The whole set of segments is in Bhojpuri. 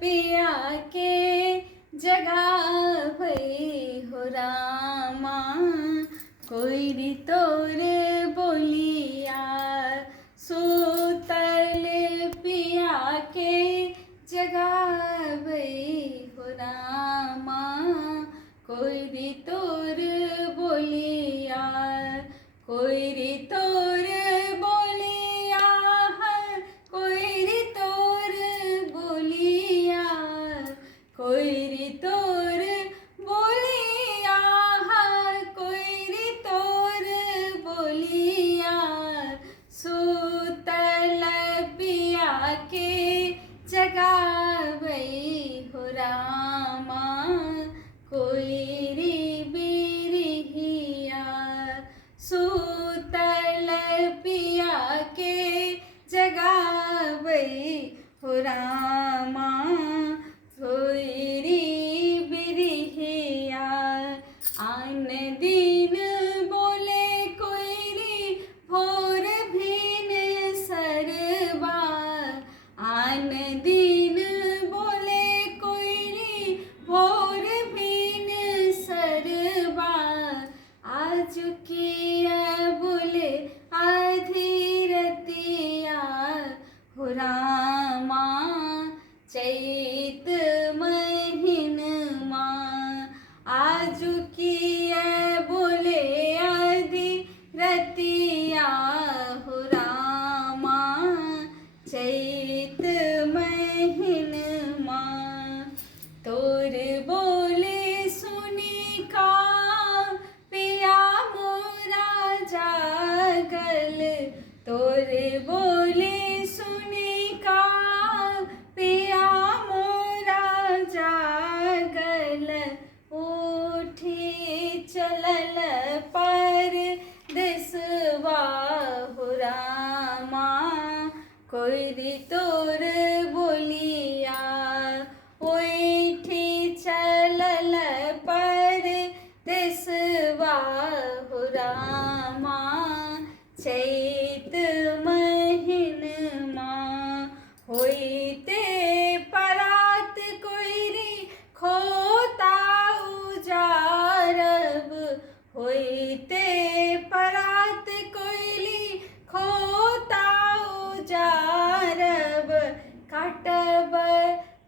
पिया के जगावै हो रामा। कोई तोर बोलिया सूतल पिया के जगावै हो रामा। कोई तोर बोलिया कोई तोर बोलिया कोई तोर बोलिया कोई तोर बोलिया कोई तोर बोलिया। सूतल पिया के जगावै हो रामा। कोई बिरहिया सूतल पिया के जगावै हो रामा। कोई बिरहिया आन दिन बोले कोई भोर भिन सरवा। आन दिन बोले कोई भोर भिन सरवा। आज किया बोले आधी रतिया हो रामा। चैत महीनमा आज किया बोले आधी रतिया हो रामा। चैत महीनमा तोर बोले सुनी का पिया मोरा जागल। तोर बोले सुनी का पिया मोरा जागल। उठी चलल पर देसवा हो रामा। कोई तोर बोलिया उठी चलल पर देसवा हो रामा। चैत महीनमा होइते परात कोइरी खोता उजारब। होइते परात कोइली खोता उजारब। काटब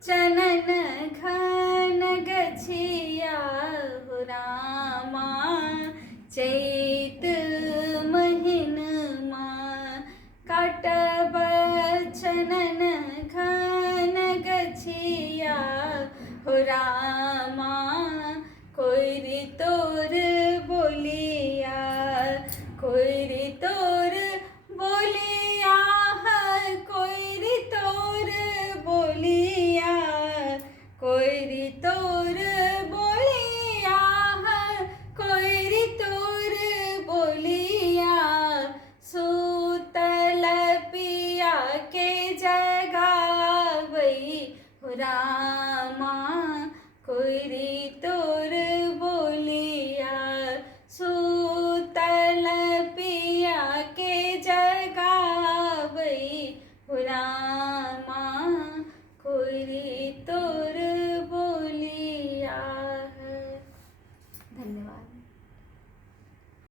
चनन घन गछिया हो रामा। चैत महीनमा काटब चनन घन गछिया हो रामा। कोई तोर बोलिया कोई तोर बोलिया कोई तोर बोलिया कोई तोर बोलिया कोई तोर बोलिया। सूतल पिया के जगावै हो रामा। कोई तोर बोलिया सूतल पिया